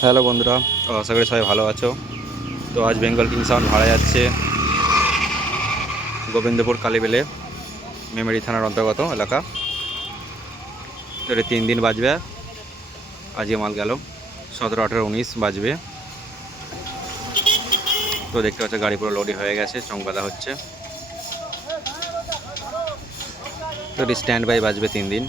Hello বন্ধুরা, আশা করি সবাই ভালো আছো। তো আজ বেঙ্গল কিং ভাড়া যাচ্ছে গোবিন্দপুর কালীবেলে, মেমারি থানার অন্তর্গত এলাকা। এটা তিন দিন বাজবে, আজকে মাল গেল। সতেরো, আঠেরো, উনিশ বাজবে। তো দেখতে পাচ্ছ গাড়ি পুরো লোডি হয়ে গেছে চং বাঁধা হচ্ছে। তো স্ট্যান্ড বাই বাজবে তিন দিন।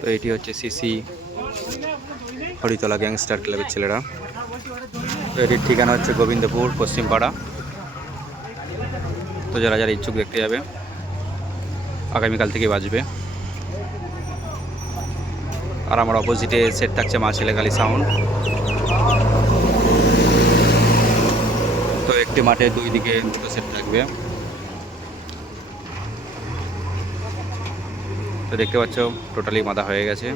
তো এটি হচ্ছে সিসি হরিতলা গ্যাংস্টার ক্লাবের ছেলেরা। তো এটির ঠিকানা হচ্ছে গোবিন্দপুর, পশ্চিমপাড়া। তো যারা যারা ইচ্ছুক দেখতে যাবে, আগামীকাল থেকে বাজবে। আর আমার অপোজিটে সেট থাকছে মা ছেলেকালী সাউন্ড। তো একটি মাঠে দুই দিকে দুটো সেট থাকবে। তো দেখতে পাচ্ছ টোটালি মাথা হয়ে গেছে।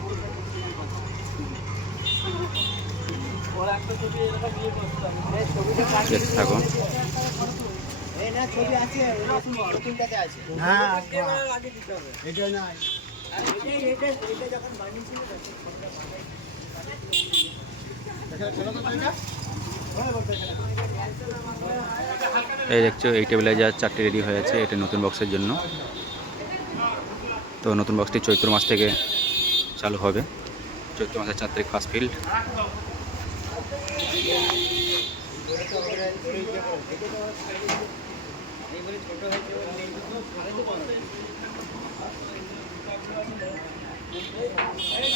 এই দেখছ, এই টেবিলে যা চারটে রেডি হয়েছে এটা নতুন বক্সের জন্য। তো নতুন বক্সটি চৈত্র মাস থেকে চালু হবে। চৈত্র মাসের চার তারিখ ফার্স্ট ফিল্ড ছোট